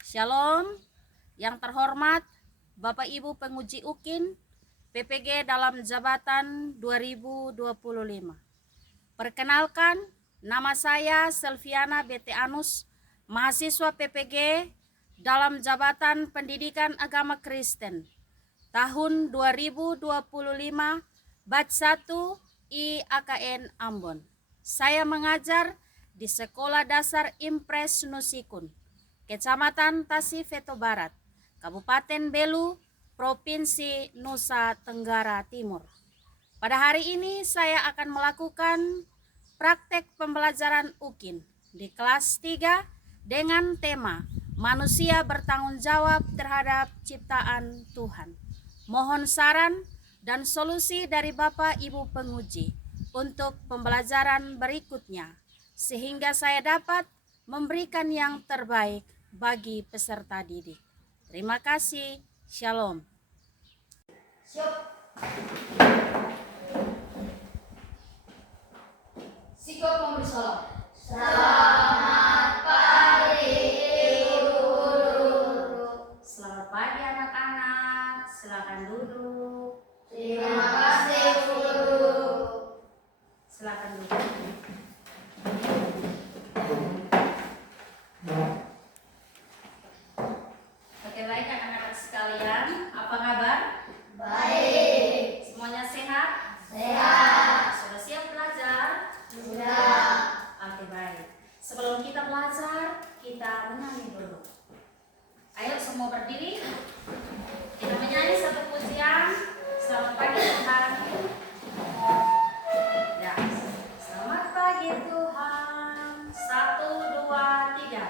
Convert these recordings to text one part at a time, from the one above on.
Shalom, yang terhormat Bapak Ibu penguji UKIN PPG dalam jabatan 2025. Perkenalkan, nama saya Selviana Beteanus, mahasiswa PPG dalam jabatan Pendidikan Agama Kristen tahun 2025 batch 1 IAKN Ambon. Saya mengajar di Sekolah Dasar Impres Nusikun, Kecamatan Tasifeto Barat, Kabupaten Belu, Provinsi Nusa Tenggara Timur. Pada hari ini saya akan melakukan praktek pembelajaran UKIN di kelas 3 dengan tema Manusia Bertanggung Jawab Terhadap Ciptaan Tuhan. Mohon saran dan solusi dari Bapak Ibu penguji untuk pembelajaran berikutnya, sehingga saya dapat memberikan yang terbaik bagi peserta didik. Terima kasih. Shalom. Sikap memberi salam. Selamat pagi Ibu Guru. Selamat pagi anak-anak. Silakan duduk. Terima kasih Bu Guru. Silakan duduk. Oke, baik anak-anak sekalian. Apa kabar? Baik. Semuanya sehat? Sehat. Sudah siap belajar? Sudah. Oke, baik. Sebelum kita belajar, kita menyanyi dulu. Ayo semua berdiri. Kita menyanyi satu pujian. Selamat pagi Tuhan. Ya. Selamat pagi Tuhan. 1, 2, 3.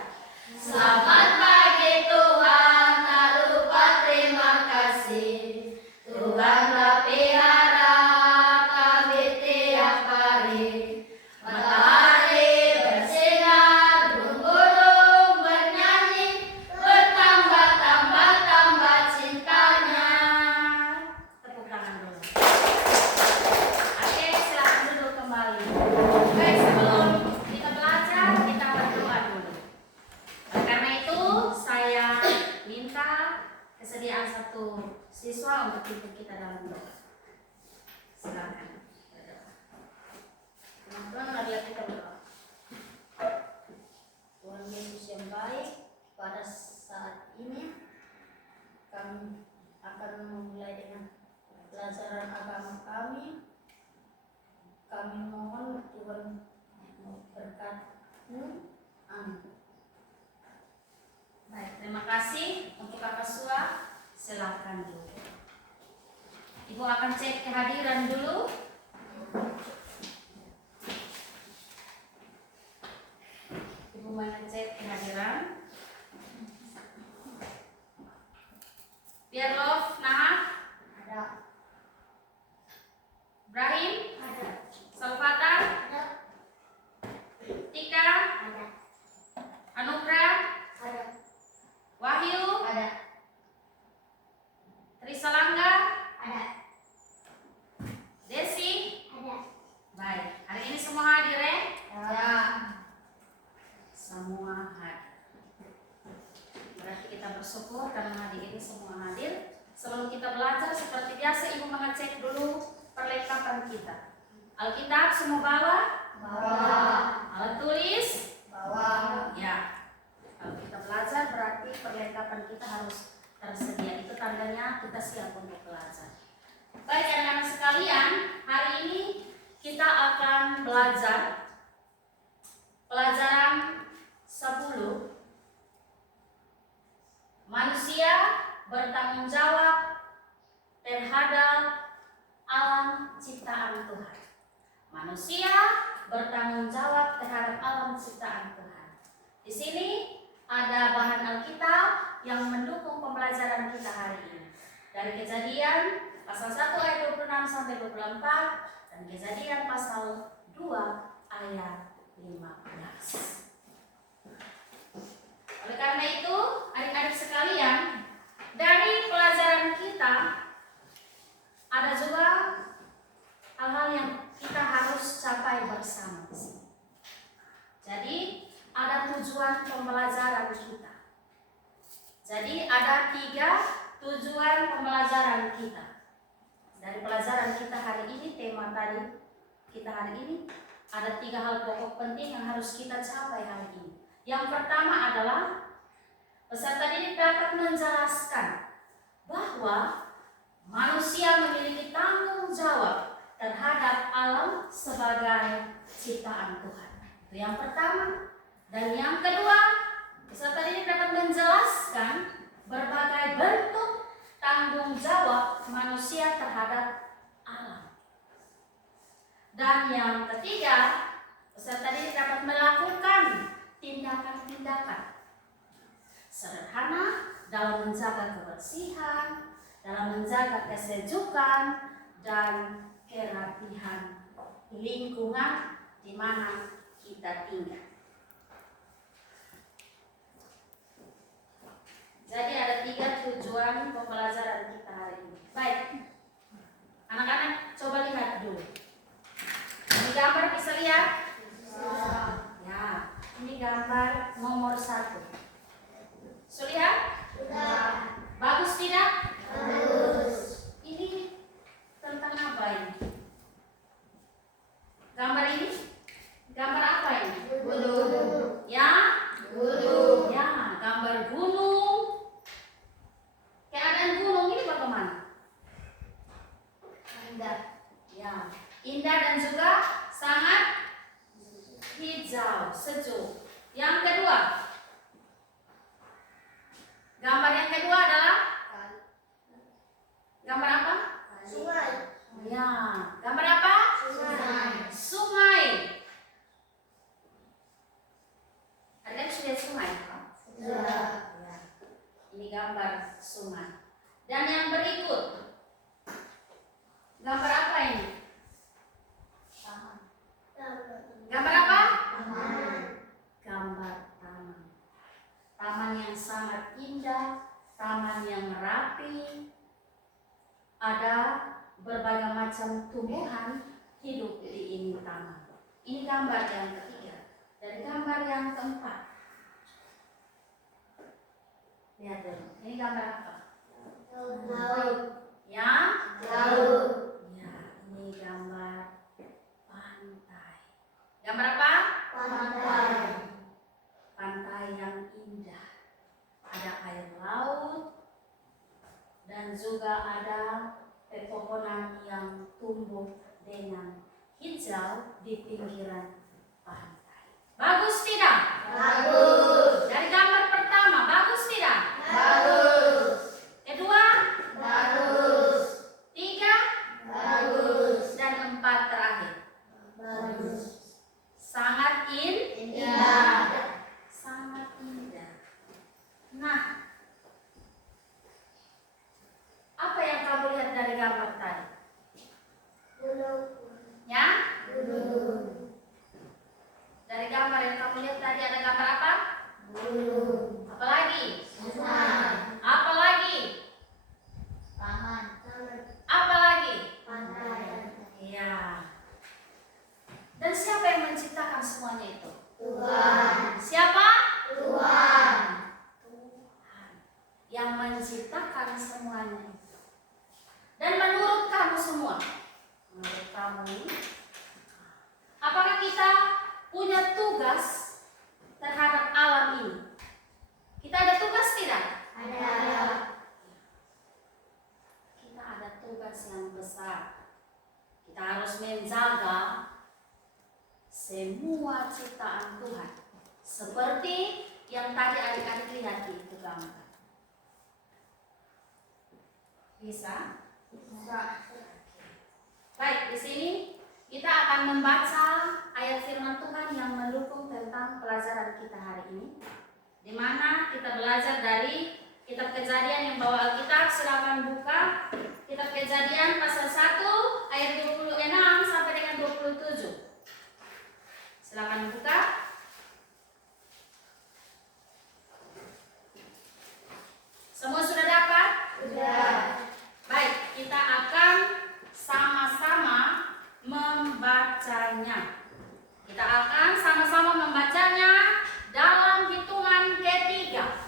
Selamat pagi Tuhan, tak lupa terima kasih. Tuhanlah pelihara kami tiap hari. Matahari bersinar, burung-burung bernyanyi, bertambah-tambah cintanya. Tepuk tangan dulu. Oke, silakan duduk kembali. Baik, sebelum kita belajar, kita berdoa dulu. Karena itu, saya minta kesediaan satu siswa untuk pimpin kita dalam doa. Silakan berdoa. Teman-teman, marilah kita berdoa. Tuhan Yesus yang baik, pada saat ini kami akan memulai dengan pelajaran agama kami. Kami mohon Tuhan berkat-Mu. Amin. Baik, terima kasih untuk Kakak Sua. Silakan dulu. Ibu akan cek kehadiran dulu. Ibu mengecek kehadiran. Pierlov, Nah, Ada. Ibrahim, Ada. Salvatar, Ada. Tika, Ada. Anugrah, Ada. Wahyu, Ada. Trisalangga, Ada. Desi. Ada. Baik, hari ini semua hadir ya? Ya. Semua hadir. Berarti kita bersyukur karena hari ini semua hadir. Sebelum kita belajar, seperti biasa Ibu mengecek dulu perlengkapan kita. Alkitab semua bawa? Bawa. Alat tulis? Bawa. Ya. Kalau kita belajar berarti perlengkapan kita harus tersedia. Itu tandanya kita siap untuk belajar. Baik anak-anak sekalian, hari ini kita akan belajar pelajaran 10. Manusia bertanggung jawab terhadap alam ciptaan Tuhan. Manusia bertanggung jawab terhadap alam ciptaan Tuhan. Di sini ada bahan Alkitab yang mendukung pembelajaran kita hari ini. Dari Kejadian pasal 1 ayat 26 sampai 24 dan Kejadian pasal 2 ayat 15. Oleh karena itu, adik-adik sekalian, dari pelajaran kita ada juga hal-hal yang kita harus capai bersama. Jadi, ada tujuan pembelajaran kita. Jadi ada 3 tujuan pembelajaran kita. Dari pelajaran kita hari ini, tema tadi kita hari ini, ada 3 hal pokok penting yang harus kita capai hari ini. Yang pertama adalah peserta didik dapat menjelaskan bahwa manusia memiliki tanggung jawab terhadap alam sebagai ciptaan Tuhan. Itu yang pertama. Dan yang kedua, peserta didik dapat menjelaskan berbagai bentuk tanggung jawab manusia terhadap alam. Dan yang ketiga, peserta didik dapat melakukan tindakan-tindakan sederhana dalam menjaga kebersihan, dalam menjaga kesejukan dan kerapihan lingkungan di mana kita tinggal. Jadi ada 3 tujuan pembelajaran kita hari ini. Baik, anak-anak coba lihat dulu. Ini gambar bisa lihat? Ya, ini gambar nomor 1. Sudah lihat? Bagus tidak? Ini tentang apa ini? Gambar ini? Gambar apa ini? Ya? Ya, gambar gunung. Keadaan gunung ini bagaimana? Ya, indah dan juga sangat hijau, sejuk. Yang kedua, gambar yang kedua adalah gambar apa? Sungai. Ya, gambar apa? Sungai. Ada yang sudah sungai? Ya. Ini gambar sungai. Dan yang berikut, gambar apa ini? Gambar apa? Gambar taman. Taman yang sangat indah, taman yang rapi. Ada berbagai macam tumbuhan hidup di ini taman. Ini gambar yang ketiga. Dan gambar yang keempat. Lihat dulu. Ini gambar apa? Ya? Ya, ini gambar pantai. Gambar apa? Pantai yang indah. Ada air laut dan juga ada pepohonan yang tumbuh dengan hijau di pinggiran pantai. Bagus tidak? Dari gambar pertama, bagus tidak? Kedua? 3? Dan 4 terakhir. Sangat indah. Sangat indah. Nah, apa yang kamu lihat dari gambar tadi? Ya? Dari gambar yang kamu lihat tadi ada gambar apa? Apa lagi? Apa lagi? Apa lagi? Iya. Dan siapa yang menciptakan semuanya itu? Siapa? Tuhan. Yang menciptakan semuanya itu. Dan menurut kamu semua, menurut kamu, apakah kita punya tugas terhadap alam ini? Kita ada tugas tidak? Kita ada tugas yang besar. Kita harus menjaga semua ciptaan Tuhan. Seperti yang tadi adik-adik lihat di itu gambar. Bisa? Baik, di sini kita akan membaca ayat firman Tuhan yang mendukung tentang pelajaran kita hari ini, di mana kita belajar dari kitab Kejadian yang bawa Alkitab. Silakan buka kitab Kejadian pasal 1 ayat 26 sampai dengan 27. Silakan buka. Semua sudah dapat? Sudah. Baik, kita akan sama-sama membacanya. Kita akan sama-sama membacanya dalam hitungan ketiga.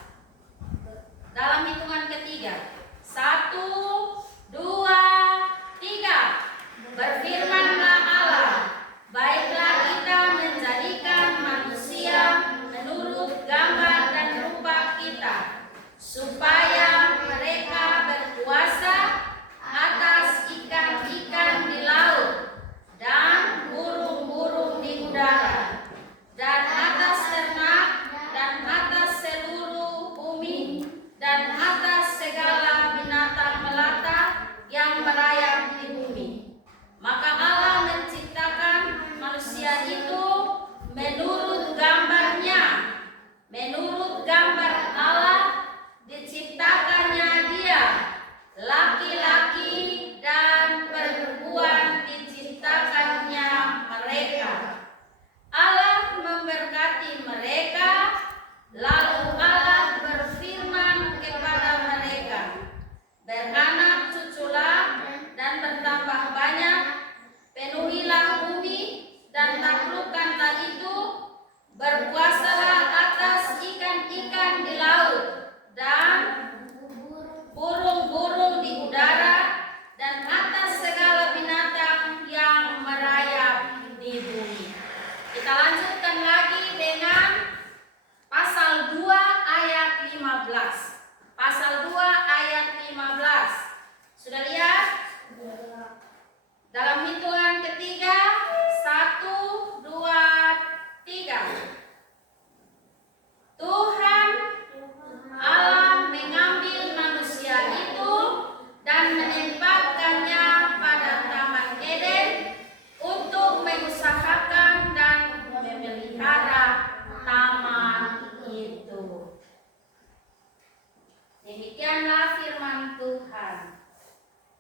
Demikianlah firman Tuhan.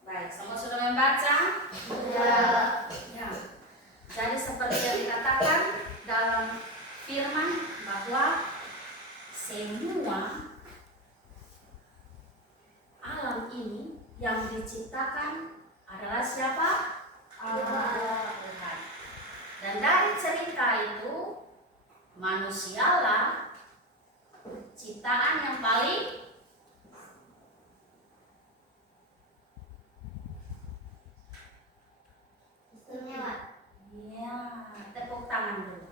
Baik, semua sudah membaca? Ya. Ya. Jadi seperti yang dikatakan dalam firman bahwa semua alam ini yang diciptakan adalah siapa? Allah. Tuhan. Dan dari cerita itu manusialah ciptaan yang paling Istimewa. ya, tepuk tangan dulu.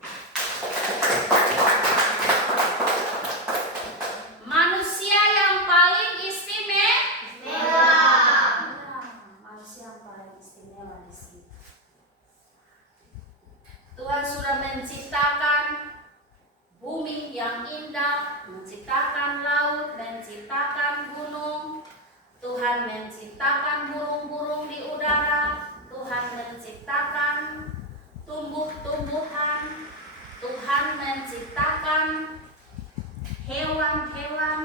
Manusia yang paling istimewa. Istimewa. Ya, manusia yang paling istimewa di sini. Tuhan sudah menciptakan bumi yang indah, menciptakan laut, menciptakan gunung. Tuhan menciptakan burung-burung di udara. Tuhan menciptakan tumbuh-tumbuhan. Tuhan menciptakan hewan-hewan.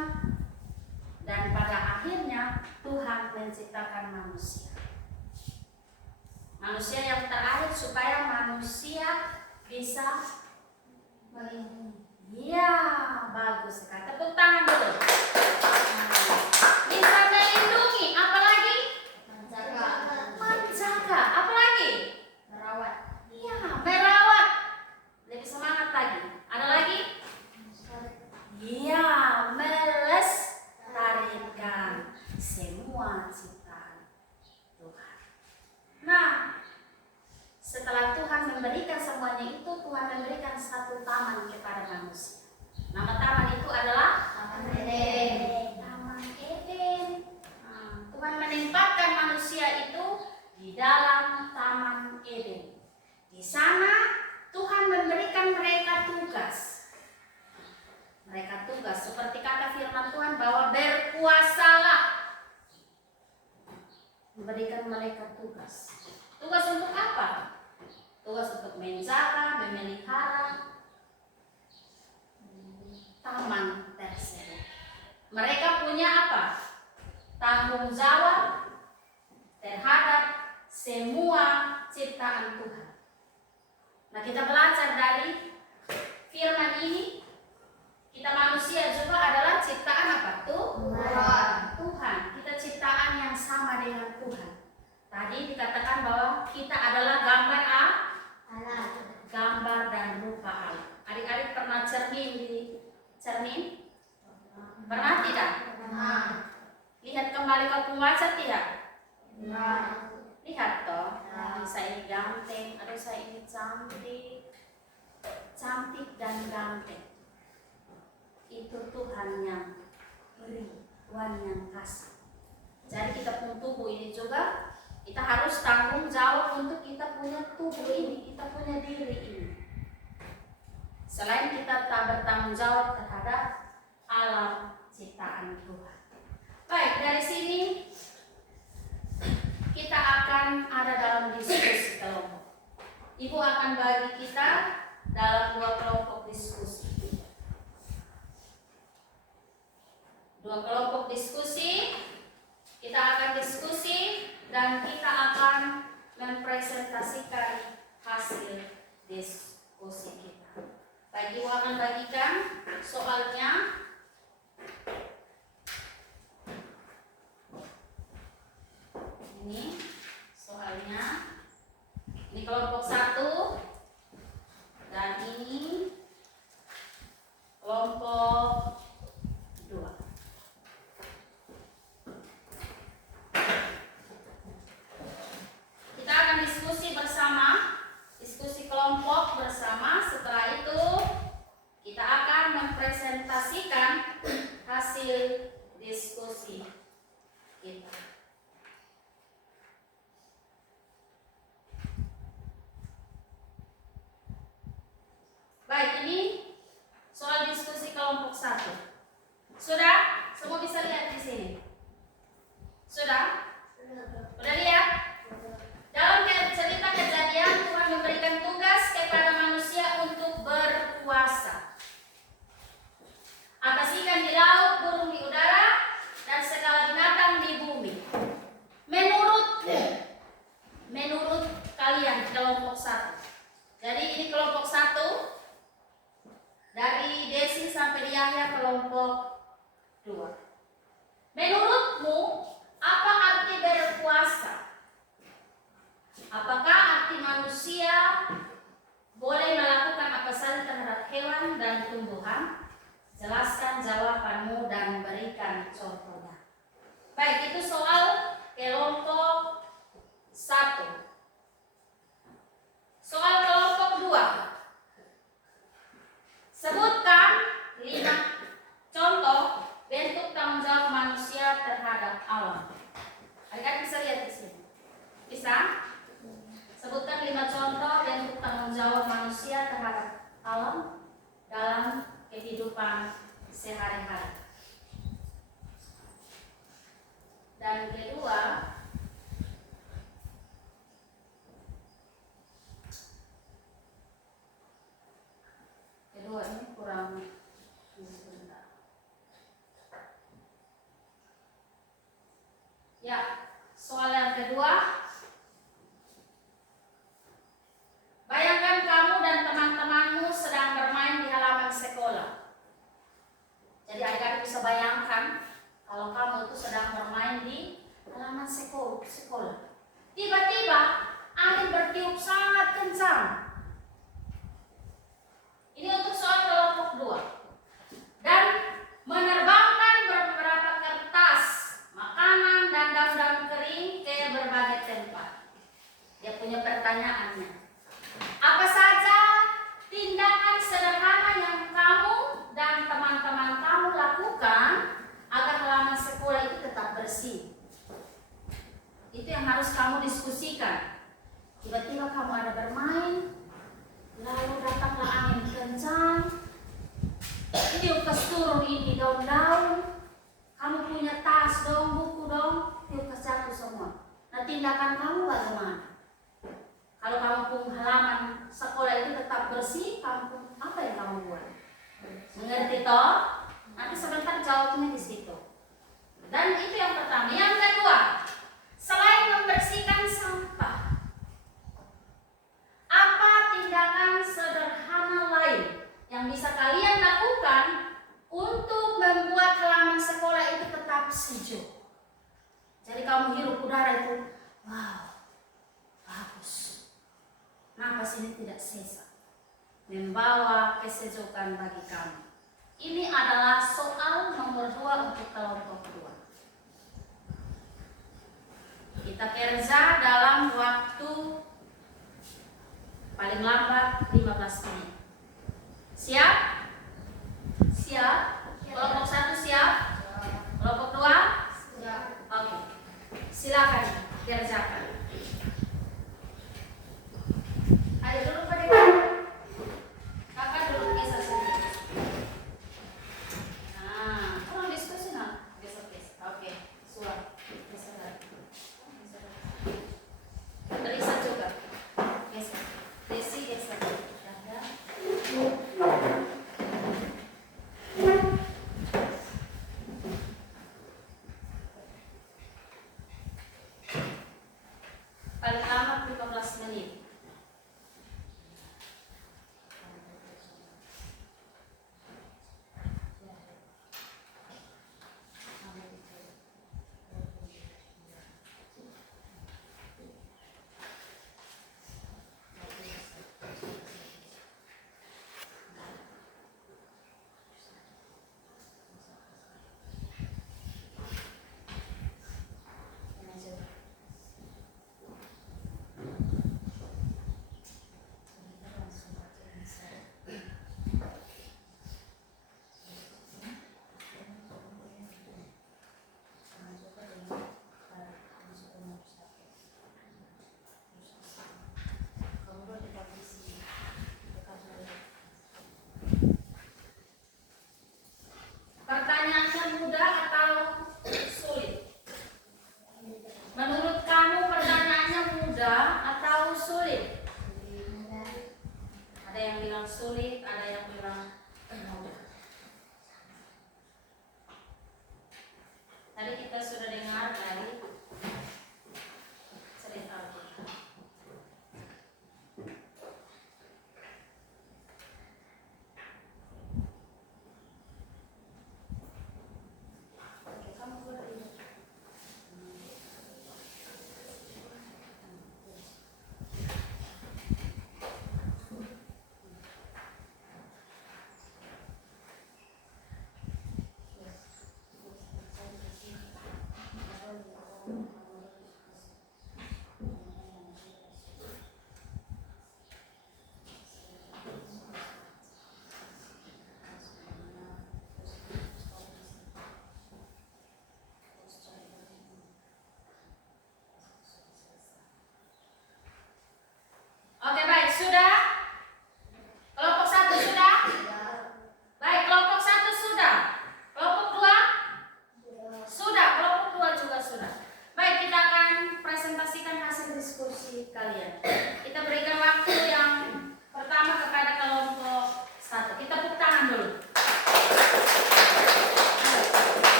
Dan pada akhirnya Tuhan menciptakan manusia. Manusia yang terakhir supaya manusia bisa ya, bagus sekali. Tepuk tangan dulu. Bisa melindungi, apalagi? Menjaga. Menjaga, apalagi? Merawat. Ya, merawat. Lebih semangat lagi. Ada lagi? Ya, melestarikan semua ciptaan Tuhan. Nah, setelah Tuhan memberikan semuanya itu, Tuhan memberikan satu taman kepada manusia. Nama taman itu adalah Taman Eden. Taman Eden. Nah, Tuhan menempatkan manusia itu di dalam Taman Eden. Di sana Tuhan memberikan mereka tugas. Mereka tugas seperti kata firman Tuhan bahwa berkuasalah. Memberikan mereka tugas. Tugas untuk apa? Tugas untuk menjaga, memelihara taman tersebut. Mereka punya apa? Tanggung jawab terhadap semua ciptaan Tuhan. Nah, kita belajar dari firman ini, kita manusia juga adalah ciptaan apa? Tuhan. Kita ciptaan yang sama dengan Tuhan. Tadi dikatakan bahwa kita adalah gambar Allah. gambar dan rupa Allah. Adik-adik pernah cermin di cermin? Pernah tidak? Nah. Lihat kembali ke pembaca tidak? Nah. Lihat toh. Ya. Saya ini ganteng, ada saya ini cantik, cantik dan ganteng. Itu Tuhan yang beri, Tuhan yang kasih. Jadi kita pun tubuh ini juga kita harus tanggung jawab untuk kita punya tubuh ini, kita punya diri ini. Selain kita tak bertanggung jawab terhadap alam ciptaan Tuhan. Baik, dari sini kita akan ada dalam diskusi kelompok. Ibu akan bagi kita dalam 2 kelompok diskusi. 2 kelompok diskusi. Kita akan diskusi dan kita akan mempresentasikan hasil diskusi kita. Baik, Ibu akan bagikan soalnya. Ini soalnya. Ini kelompok 1 dan ini kelompok 2. Kita akan diskusi bersama, diskusi kelompok bersama. Setelah itu kita akan mempresentasikan hasil 2. Menurutmu, apa arti berpuasa? Apakah arti manusia boleh melakukan apa saja terhadap hewan dan tumbuhan? Jelaskan jawabanmu dan berikan contohnya. Baik, itu soal kelompok 1. Soal kelompok 2. Sebutkan 5 contoh bentuk tanggung jawab manusia terhadap alam. Adik-adik bisa lihat di sini. Bisa? Sebutkan 5 contoh bentuk tanggung jawab manusia terhadap alam dalam kehidupan sehari-hari. Dan kedua, ini kurang sebentar. Ya, soal yang kedua. Bayangkan kamu dan teman-temanmu sedang bermain di halaman sekolah. Jadi adik-adik bisa bayangkan kalau kamu itu sedang bermain di halaman sekolah. Tiba-tiba angin bertiup sangat kencang. Ini untuk soal kelompok 2. Dan menerbangkan beberapa kertas, makanan, dan daun-daun kering ke berbagai tempat. Dia punya pertanyaannya. Apa saja tindakan sederhana yang kamu dan teman-teman kamu lakukan agar halaman sekolah itu tetap bersih? Itu yang harus kamu diskusikan. Tiba-tiba kamu ada bermain, lalu datanglah angin kencang, tiup turun ini daun-daun, kamu punya tas dong, buku dong, tiup jatuh semua. Nah, tindakan kamu bagaimana? Kalau kamu pun halaman sekolah itu tetap bersih, kamu apa yang kamu buat? Mengerti toh? Nanti sebentar jawabnya di situ. Dan itu yang pertama. Yang kedua, selain membersihkan sampah, apa tindakan sederhana lain yang bisa kalian lakukan untuk membuat halaman sekolah itu tetap sejuk? Jadi kamu hirup udara itu, wow, bagus. Napas ini tidak sesak, membawa kesejukan bagi kamu. Ini adalah soal nomor 2 untuk kelompok 2. Kita kerja dalam waktu paling lambat 15 menit. Siap? Siap? Kelompok 1 siap? Kelompok 2? Siap. Oke. Silakan kerjakan. Ayo dulu pada kakak dulu geser sini. Nah, kurang diskusi nah, geser. Oke, suara geser lagi. Berisa juga, geser. Desi geser. Dada.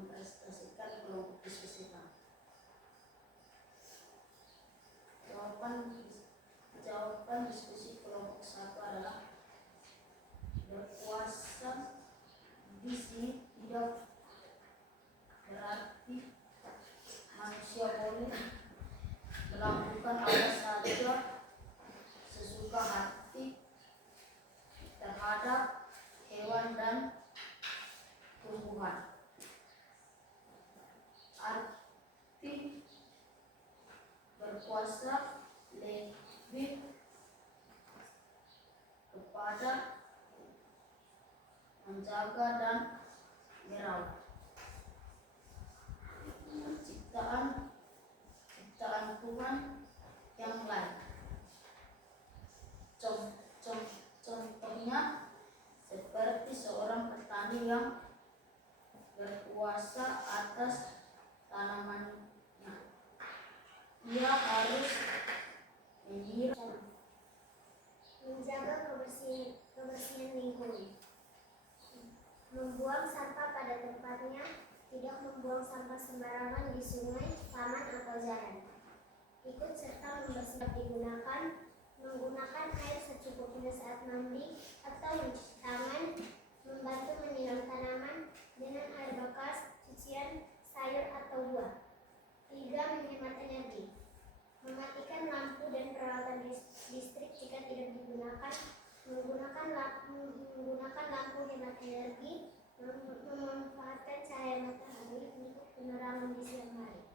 mempresentasikan kelompok diskusi kami. Jawaban diskusi kelompok 1 adalah berpuasa di sini tidak berarti manusia boleh melakukan apa saja sesuka hati terhadap hewan dan tumbuhan. Arti berpuasa lebih kepada menjaga dan merawat ciptaan Tuhan yang lain. Contohnya seperti seorang petani yang berkuasa atas tanamannya. Ia harus menjaga kebersihan lingkungan, membuang sampah pada tempatnya, tidak membuang sampah sembarangan di sungai, taman atau jalan. Ikut serta membersihkan, menggunakan air secukupnya saat mandi atau mencuci tangan, membantu menyiram tanaman dengan air bekas, cucian sayur atau buah. 3. Menghemat energi, mematikan lampu dan peralatan listrik jika tidak digunakan, menggunakan lampu hemat energi, memanfaatkan cahaya matahari untuk penerangan di siang hari.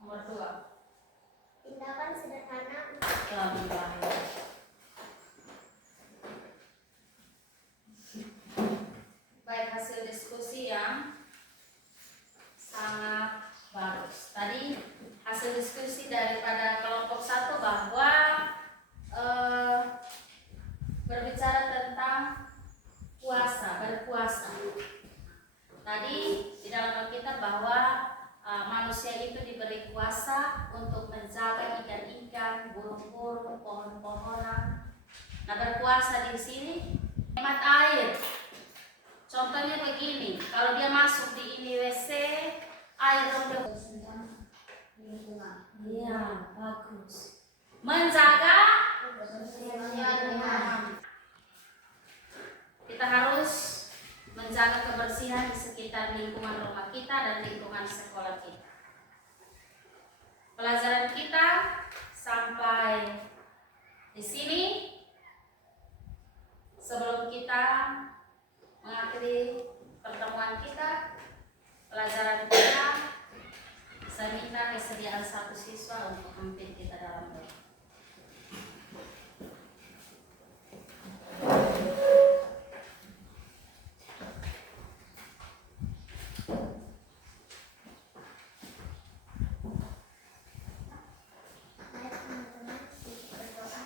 Nomor 2. Tindakan sederhana Baik, hasil diskusi yang sangat bagus. Tadi hasil diskusi daripada kelompok 1 bahwa berbicara tentang berpuasa. Tadi di dalam Alkitab bahwa manusia itu diberi kuasa untuk menjaga ikan-ikan, burung-burung, pohon-pohonan. Nah, berpuasa di sini hemat air. Contohnya begini, kalau dia masuk di ini WC, air udah lingkungan. Iya, bagus. Menjaga kebersihan. Kita harus menjaga kebersihan di sekitar lingkungan rumah kita dan lingkungan sekolah kita. Pelajaran kita sampai di sini. Sebelum kita mengakhiri pertemuan kita, pelajaran kita, saya minta kesediaan satu siswa untuk memimpin kita dalam doa. Baik teman-teman, kita berdoa.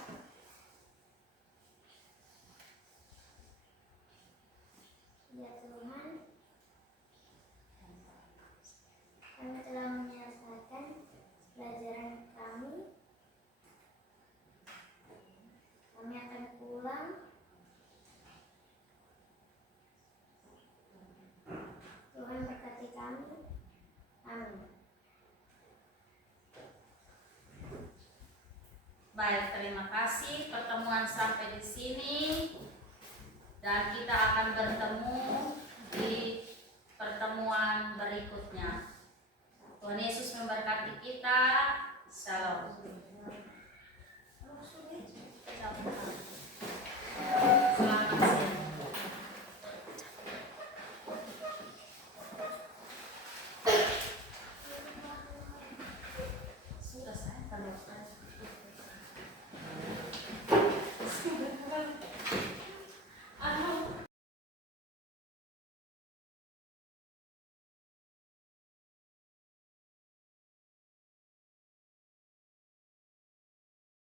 Ya Tuhan, kami telah menyelesaikan pelajaran kami. Kami akan pulang. Tuhan berkati kami. Amin. Baik, terima kasih. Pertemuan sampai di sini dan kita akan bertemu di pertemuan berikutnya. Tuhan Yesus memberkati kita. Shalom.